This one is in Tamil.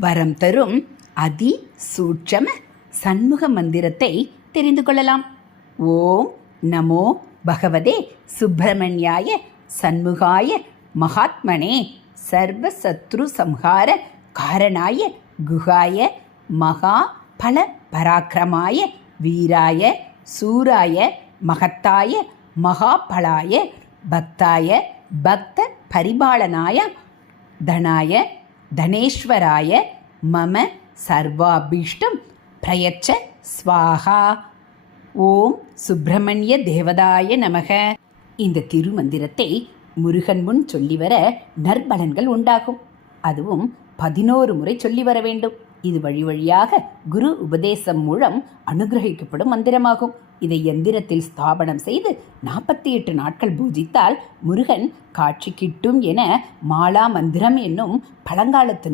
வரம் தரும் அதி சூட்சம சண்முக மந்திரத்தை தெரிந்து கொள்ளலாம். ஓம் நமோ பகவதே சுப்பிரமணியாய சண்முகாய மகாத்மனே சர்வசத்ரு சம்ஹார காரணாய குகாய மகா பல பராக்கிரமாய வீராய சூராய மகத்தாய மகாபலாய பக்தாய பக்த பரிபாலனாய தனாய தனேஸ்வராய மம சர்வாபீஷ்டம் பிரயச்ச ஸ்வாஹா. ஓம் சுப்பிரமணிய தேவதாய நமக. இந்த திருமந்திரத்தை முருகன் முன் சொல்லி வர நற்பலன்கள் உண்டாகும். அதுவும் 11 முறை சொல்லி வர வேண்டும். இது வழி வழியாக குரு உபதேசம் மூலம் அனுகிரகிக்கப்படும் மந்திரமாகும். இதை எந்திரத்தில் ஸ்தாபனம் செய்து 48 நாட்கள் பூஜித்தால் முருகன் காட்சி கிட்டும் என மாலா மந்திரம் என்னும் பழங்காலத்து